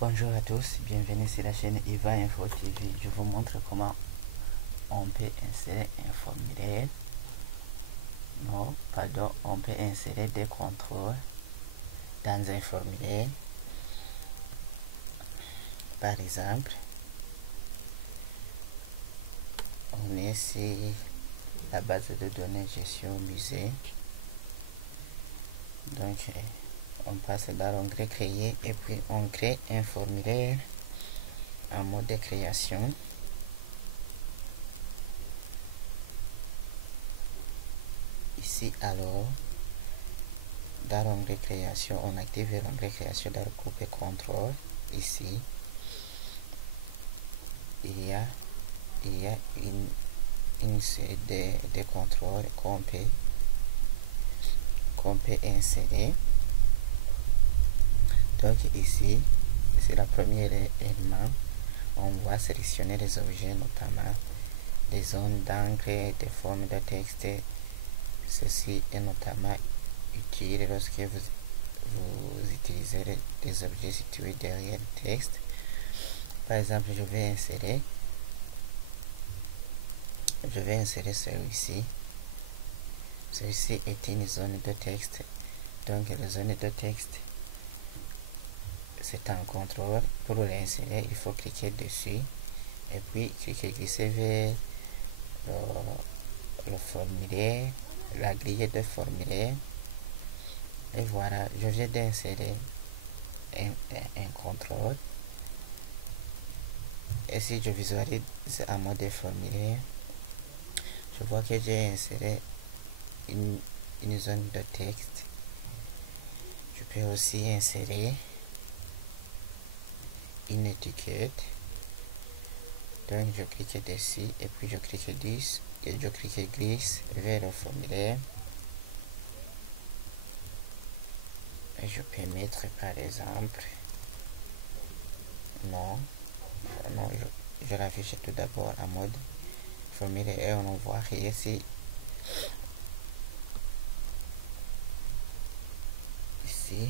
Bonjour à tous, bienvenue sur la chaîne Eva Info TV. Je vous montre comment on peut insérer un formulaire. Non, pardon, on peut insérer des contrôles dans un formulaire. Par exemple, on est sur la base de données gestion musée. Donc, on passe dans l'onglet créer et puis on crée un formulaire en mode de création. Ici, alors, dans l'onglet création, on active l'onglet création dans le groupe contrôle. Ici, il y a une série de contrôles qu'on peut insérer. Donc ici, c'est la première élément. On va sélectionner les objets, notamment des zones d'encre, des formes de texte. Ceci est notamment utile lorsque vous utilisez des objets situés derrière le texte. Par exemple, je vais insérer celui-ci. Celui-ci est une zone de texte. Donc la zone de texte, c'est un contrôle. Pour l'insérer, il faut cliquer dessus et puis glisser vers le formulaire, la grille de formulaire. Et voilà, je viens d'insérer un contrôle. Et si je visualise en mode formulaire, je vois que j'ai inséré une zone de texte. Je peux aussi insérer une étiquette. Donc je clique dessus et puis je clique glisse vers le formulaire. Et je peux mettre par exemple non, je l'affiche tout d'abord en mode formulaire et on voit ici. Ici,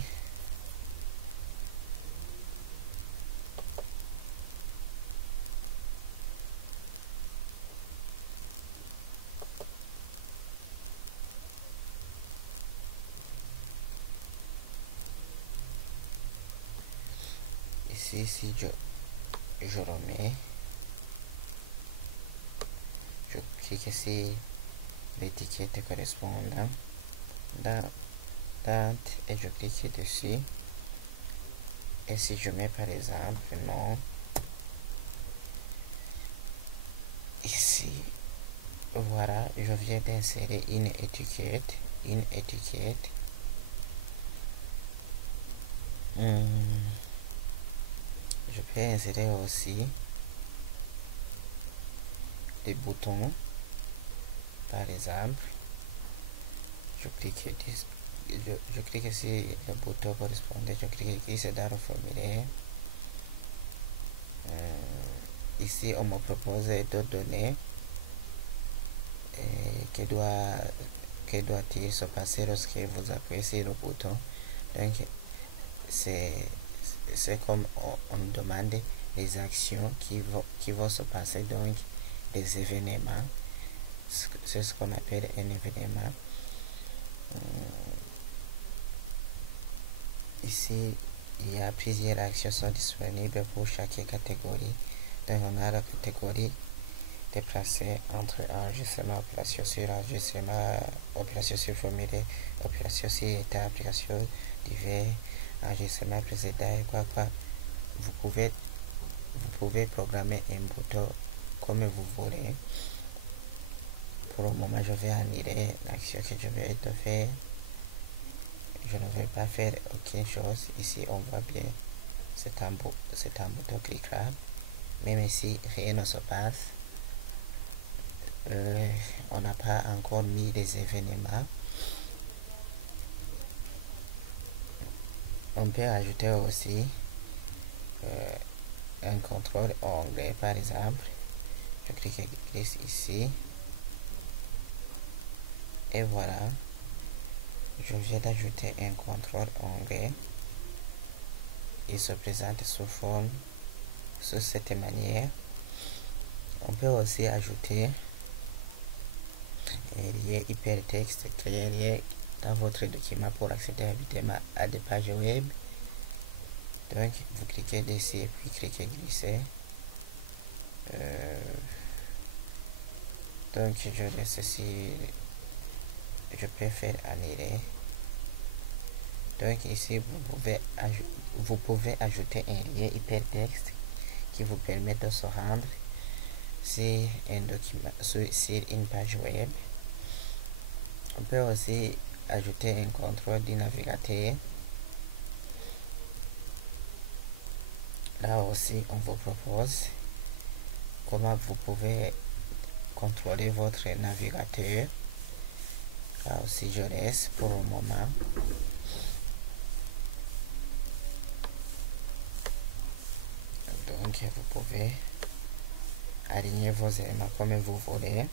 si je remets, je clique sur l'étiquette correspondante et je clique dessus. Et si je mets par exemple non, ici, voilà, je viens d'insérer une étiquette. Je peux insérer aussi des boutons. Par exemple, je clique sur le bouton correspondant, je clique ici dans le formulaire. Ici, on me propose de donner que doit-il se passer lorsque vous appuyez sur le bouton. Donc, c'est comme on demande les actions qui vont se passer, donc des événements. C'est ce qu'on appelle un événement. Ici, il y a plusieurs actions sont disponibles pour chaque catégorie. Donc on a la catégorie déplacée entre enregistrement, opération sur enregistrement, opération sur formulaire, opération sur état, application divers, enregistrement précédent et quoi. Vous pouvez programmer un bouton comme vous voulez. Pour le moment, je vais annuler l'action que je vais te faire. Je ne vais pas faire aucune chose. Ici, on voit bien, c'est un bouton cliquable. Même si rien ne se passe, on n'a pas encore mis les événements. On peut ajouter aussi un contrôle onglet, par exemple. Je clique ici. Et voilà, je viens d'ajouter un contrôle onglet. il se présente sous cette manière. On peut aussi ajouter un lien hypertexte, créer un lien dans votre document pour accéder rapidement à des pages web. Donc vous cliquez dessus et puis cliquez glisser. Donc je laisse ici, je préfère annuler. Donc ici vous pouvez ajouter un lien hypertexte qui vous permet de se rendre sur un document, sur une page web. On peut aussi ajouter un contrôle du navigateur. Là aussi on vous propose comment vous pouvez contrôler votre navigateur. Là aussi je laisse pour le moment. Donc vous pouvez aligner vos éléments comme vous voulez.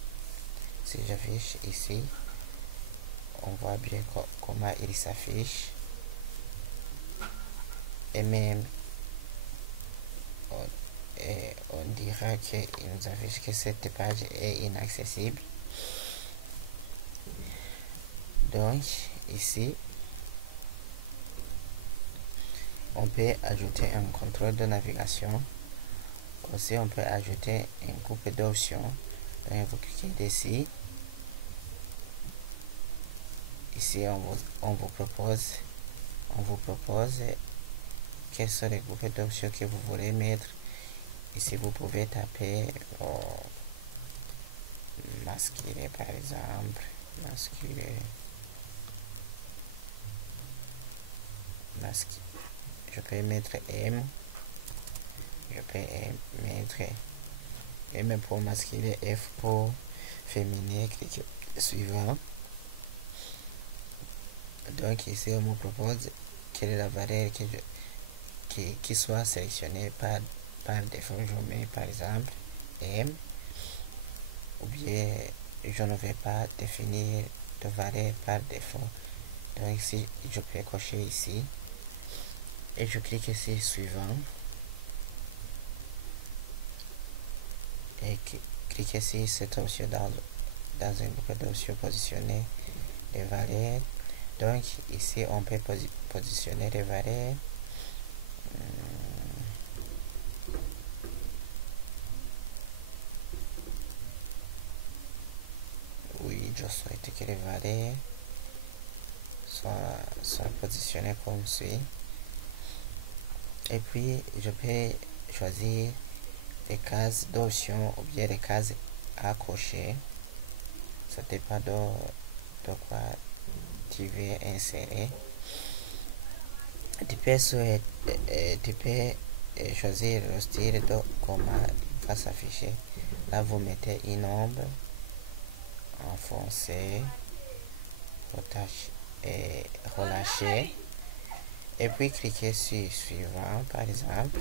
Si j'affiche ici, on voit bien comment il s'affiche. Et même on dira qu'il nous affiche que cette page est inaccessible. Donc ici on peut ajouter un contrôle de navigation. Aussi on peut ajouter une coupe d'options. Donc vous cliquez dessus. Ici on vous propose quelles sont les groupes d'options que vous voulez mettre. Ici vous pouvez taper masquer par exemple, je peux mettre M, je peux mettre M pour masculine, F pour féminin, cliquez suivant. Donc ici on me propose quelle est la valeur qui soit sélectionnée par défaut. Je mets par exemple M, ou bien je ne vais pas définir de valeur par défaut. Donc ici je peux cocher ici et je clique ici suivant et cliquez ici cette option dans un groupe d'options positionner les valeurs. Donc ici on peut positionner les valeurs. Oui, je souhaite que les valeurs soient positionnées comme suit. Et puis je peux choisir les cases d'options ou bien les cases à cocher. Ça dépend de quoi tu veux insérer. Tu peux choisir le style de comment il va s'afficher. Là vous mettez un nombre, enfoncer, relâcher et puis cliquez sur suivant par exemple.